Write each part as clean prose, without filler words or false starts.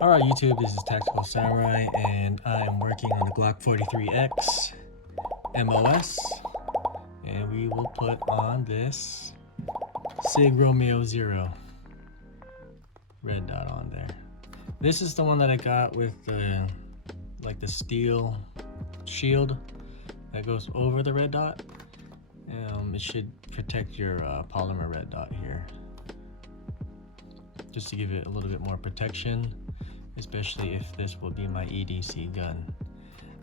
Alright YouTube, this is Tactical Samurai and I am working on the Glock 43X MOS, and we will put on this SIG ROMEO 0 red dot on there. This is the one that I got with the the steel shield that goes over the red dot. It should protect your polymer red dot here, just to give it a little bit more protection, especially if this will be my EDC gun.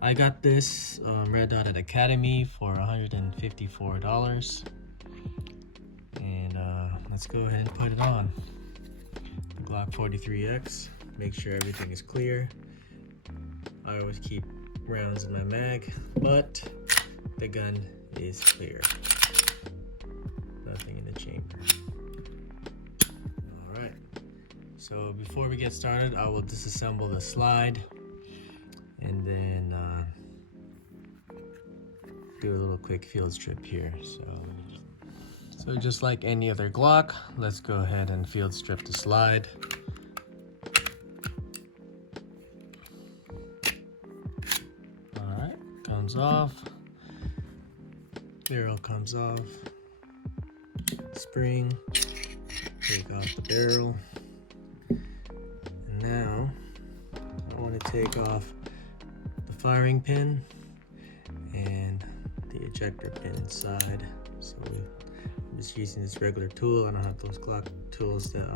I got this red dot at Academy for $154, and let's go ahead and put it on the Glock 43X. Make sure everything is clear. I always keep rounds in my mag, but the gun is clear. Nothing in the chamber. Alright, so before we get started, I will disassemble the slide and then do a little quick field strip here. So just like any other Glock, let's go ahead and field strip the slide. Alright, comes off. Barrel comes off. Spring. Take off the barrel. And now I want to take off the firing pin and the ejector pin inside. So I'm just using this regular tool. I don't have those Glock tools that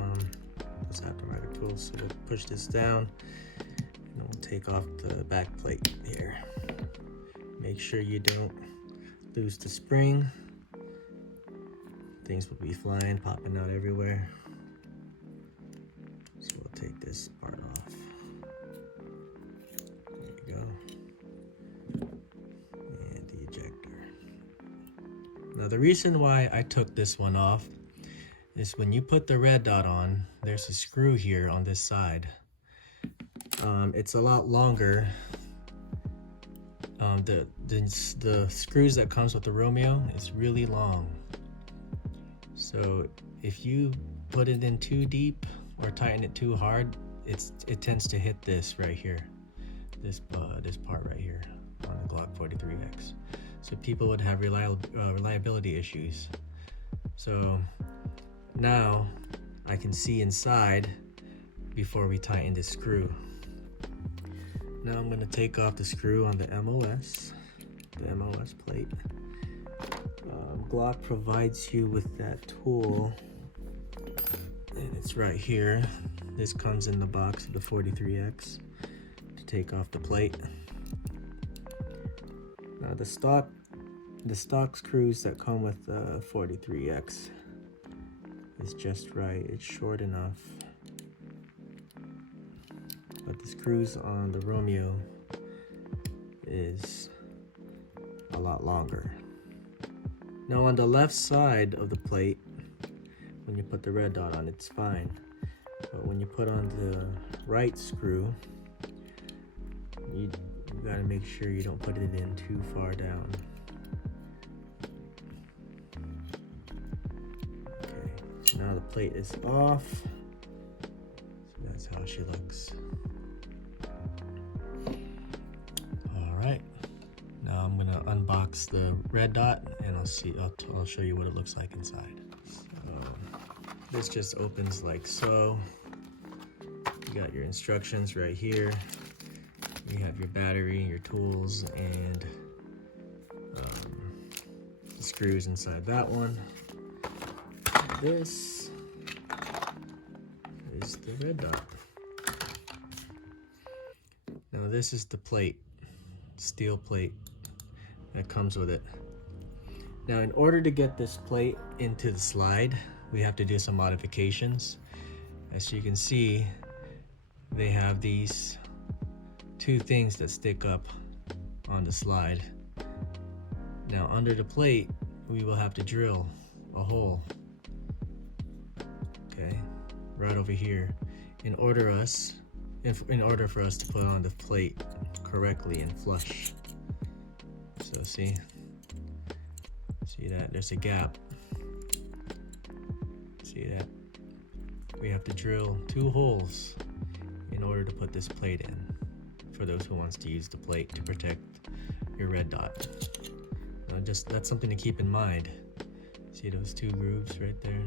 those aftermarket tools. So we'll push this down and we'll take off the back plate here. Make sure you don't lose the spring. Things will be flying, popping out everywhere. So we'll take this part off. There you go. And the ejector. Now the reason why I took this one off is when you put the red dot on, there's a screw here on this side. It's a lot longer. The screws that comes with the Romeo is really long. So if you put it in too deep or tighten it too hard, it tends to hit this right here, this part right here on the Glock 43X. So people would have reliability issues. So now I can see inside before we tighten this screw. Now I'm going to take off the screw on the MOS plate. Glock provides you with that tool, and it's right here. This comes in the box of the 43X to take off the plate. Now the stock screws that come with the 43X is just right. It's short enough. But the screws on the Romeo is a lot longer. Now on the left side of the plate, when you put the red dot on, it's fine. But when you put on the right screw, you gotta make sure you don't put it in too far down. Okay, so now the plate is off. So that's how she looks. Alright. Now I'm gonna unbox the red dot and I'll show you what it looks like inside. So this just opens like so. You got your instructions right here. You have your battery, your tools, and the screws inside that one. This is the red dot. Now this is the plate, steel plate that comes with it. Now in order to get this plate into the slide, we have to do some modifications. As you can see, they have these two things that stick up on the slide. Now under the plate, we will have to drill a hole, okay, right over here, in order for us to put on the plate correctly and flush. So see that there's a gap. See that? We have to drill 2 holes in order to put this plate in, for those who wants to use the plate to protect your red dot. Just that's something to keep in mind. See those two grooves right there?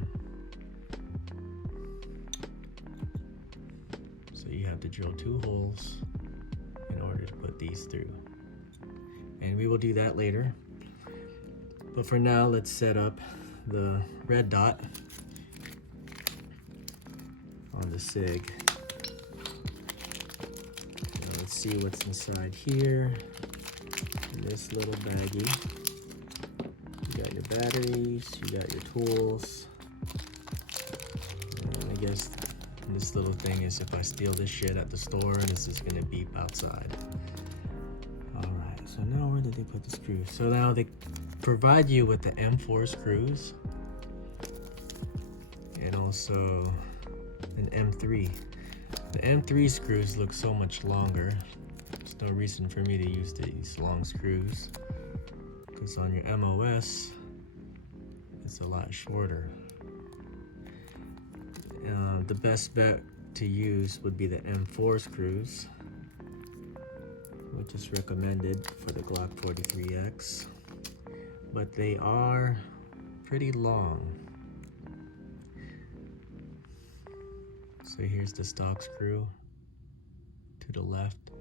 So you have to drill 2 holes in order to put these through. And we will do that later. But for now, let's set up the red dot on the SIG. Now let's see what's inside here. In this little baggie, you got your batteries, you got your tools. And I guess this little thing is if I steal this shit at the store, this is gonna beep outside. Alright, so now where did they put the screws? So now they provide you with the M4 screws and also an M3. The M3 screws look so much longer. There's no reason for me to use these long screws, because on your MOS it's a lot shorter. The best bet to use would be the M4 screws, which is recommended for the Glock 43X, but they are pretty long. So here's the stock screw to the left,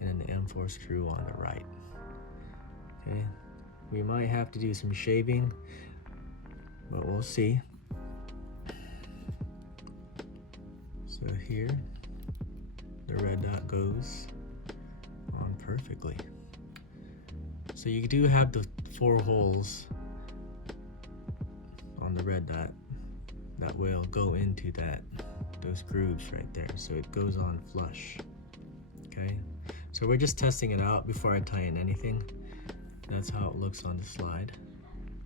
and then the M4 screw on the right. Okay, we might have to do some shaving, but we'll see. So here, the red dot goes on perfectly. So you do have the 4 holes on the red dot that will go into those grooves right there, so it goes on flush. Okay, so we're just testing it out before I tie in anything. That's how it looks on the slide.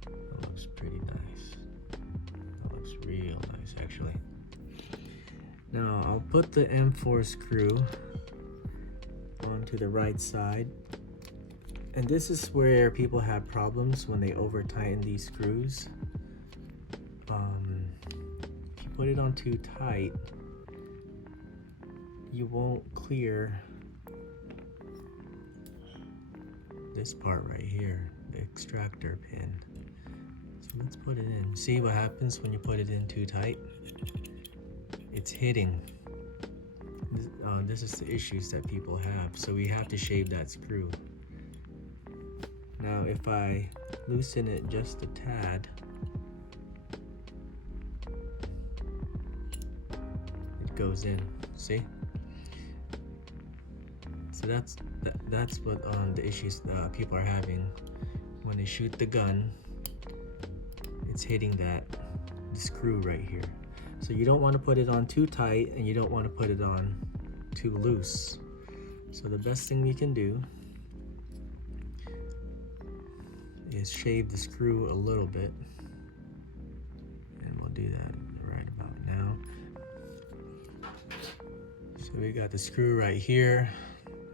It looks pretty nice. It looks real nice, actually. Now I'll put the M4 screw onto the right side, and this is where people have problems when they over tighten these screws. If you put it on too tight, you won't clear this part right here, the extractor pin. So let's put it in. See what happens when you put it in too tight? It's hitting. This is the issues that people have, so we have to shave that screw. Now if I loosen it just a tad, it goes in. See? So that's what the issues people are having when they shoot the gun. It's hitting the screw right here. So you don't want to put it on too tight, and you don't want to put it on too loose. So the best thing we can do is shave the screw a little bit, and we'll do that right about now. So we got the screw right here.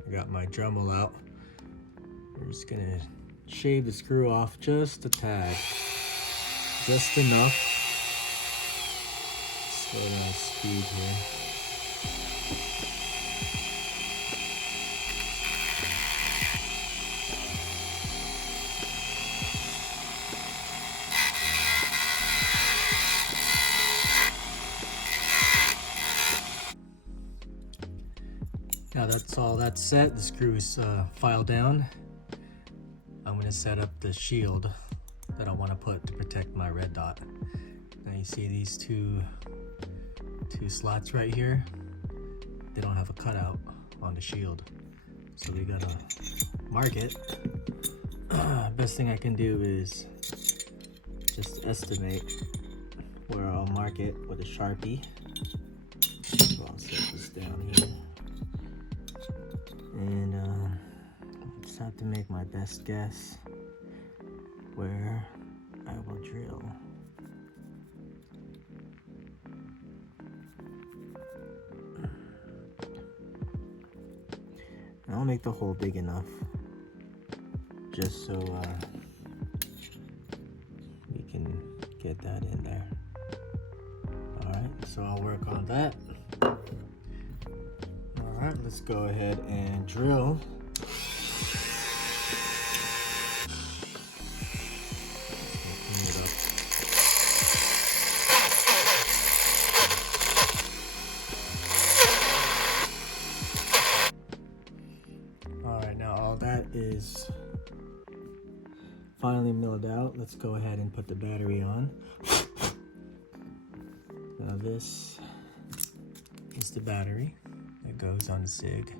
I got my Dremel out. We're just gonna shave the screw off just a tad, just enough. Slow down speed here. Now that's set. The screw is filed down. I'm going to set up the shield that I want to put to protect my red dot. Now you see these two slots right here. They don't have a cutout on the shield, so we gotta mark it. Best thing I can do is just estimate where I'll mark it with a Sharpie. So I'll set this down here. And I just have to make my best guess where I will drill. And I'll make the hole big enough just so we can get that in there. Alright, so I'll work on that. Alright, let's go ahead and drill. Alright, now all that is finally milled out. Let's go ahead and put the battery on. Now this is the battery that goes on the SIG.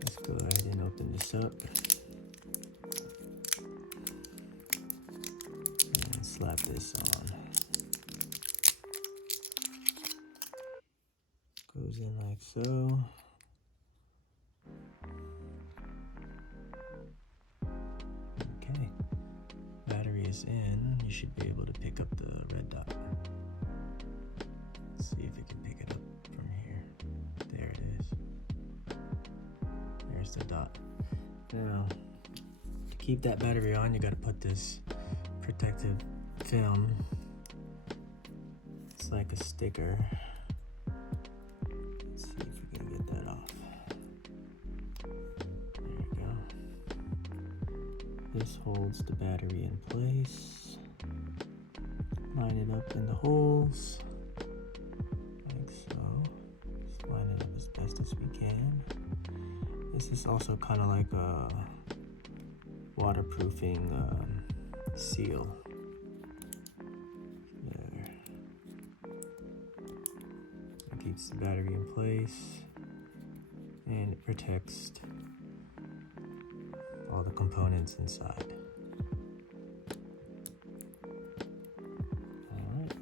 Let's go ahead and open this up and slap this on. Goes in like so. Okay, battery is in. You should be able to pick up the red dot. Let's see if it can pick it up from here. There it is. There's the dot. Now, to keep that battery on, you gotta put this protective film. It's like a sticker. Let's see if we can get that off. There you go. This holds the battery in place. Line it up in the holes. Like so. Just line it up as best as we can. This is also kind of like a waterproofing seal. There. It keeps the battery in place and it protects all the components inside. Alright.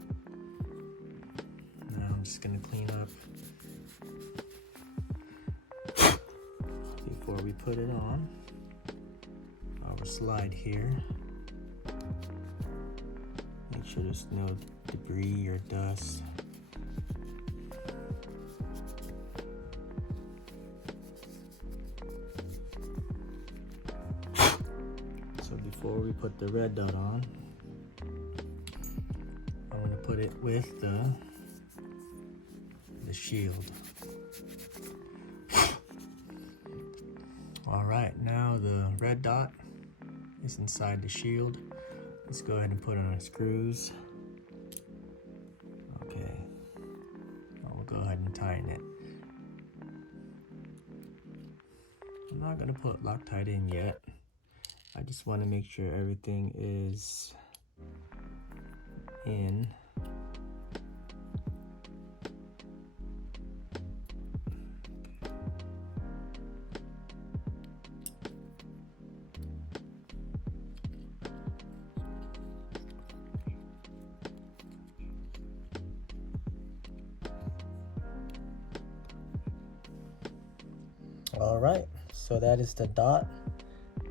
Now I'm just going to clean up before we put it on our slide here. Make sure there's no debris or dust. So before we put the red dot on, I'm going to put it with the shield. Alright, now the red dot is inside the shield. Let's go ahead and put on our screws. Okay, we'll go ahead and tighten it. I'm not going to put Loctite in yet. I just want to make sure everything is in. All right, so that is the dot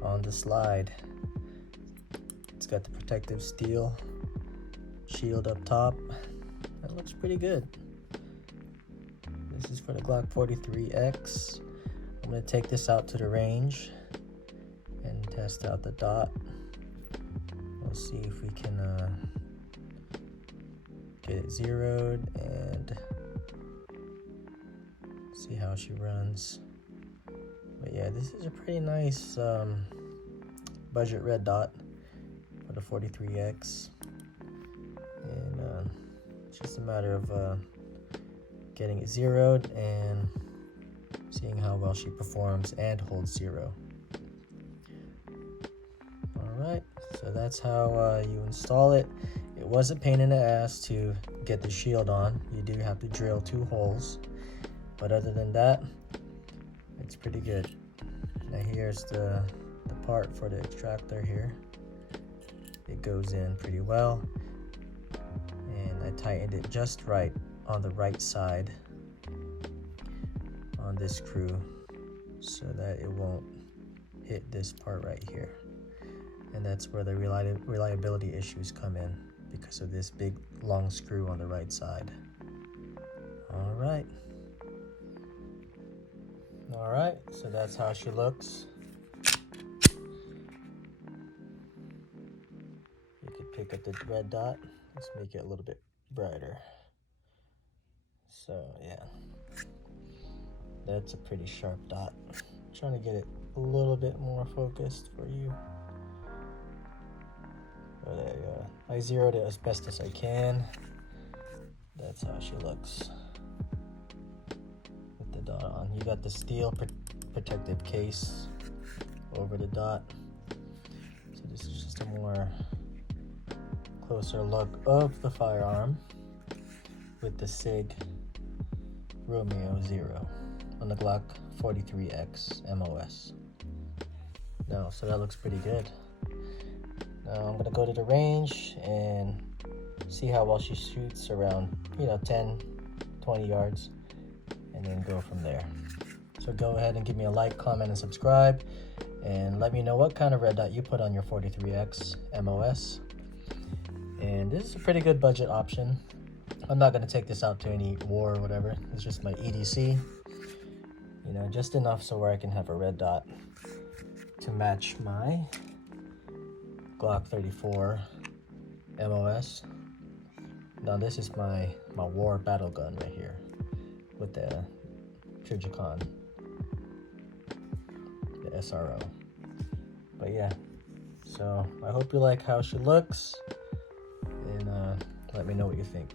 on the slide. It's got the protective steel shield up top. That looks pretty good. This is for the Glock 43X. I'm gonna take this out to the range and test out the dot. We'll see if we can get it zeroed and see how she runs. But yeah, this is a pretty nice budget red dot for the 43X. And it's just a matter of getting it zeroed and seeing how well she performs and holds zero. Alright, so that's how you install it. It was a pain in the ass to get the shield on. You do have to drill 2 holes. But other than that, it's pretty good. Now here's the part for the extractor here. It goes in pretty well. And I tightened it just right on the right side on this screw so that it won't hit this part right here. And that's where the reliability issues come in because of this big long screw on the right side. Alright, so that's how she looks. You could pick up the red dot. Let's make it a little bit brighter. So yeah. That's a pretty sharp dot. I'm trying to get it a little bit more focused for you. But I zeroed it as best as I can. That's how she looks with the dot on. You got the steel protective case over the dot. So this is just a more closer look of the firearm with the SIG ROMEO 0 on the GLOCK 43X MOS. No, so that looks pretty good. Now I'm gonna go to the range and see how well she shoots around, 10, 20 yards, and then go from there. So go ahead and give me a like, comment, and subscribe, and let me know what kind of red dot you put on your 43X MOS. And this is a pretty good budget option. I'm not gonna take this out to any war or whatever. It's just my EDC, just enough so where I can have a red dot to match my Glock 34 MOS. Now this is my war battle gun right here with the Trigicon, the SRO. But yeah, so I hope you like how she looks, and let me know what you think.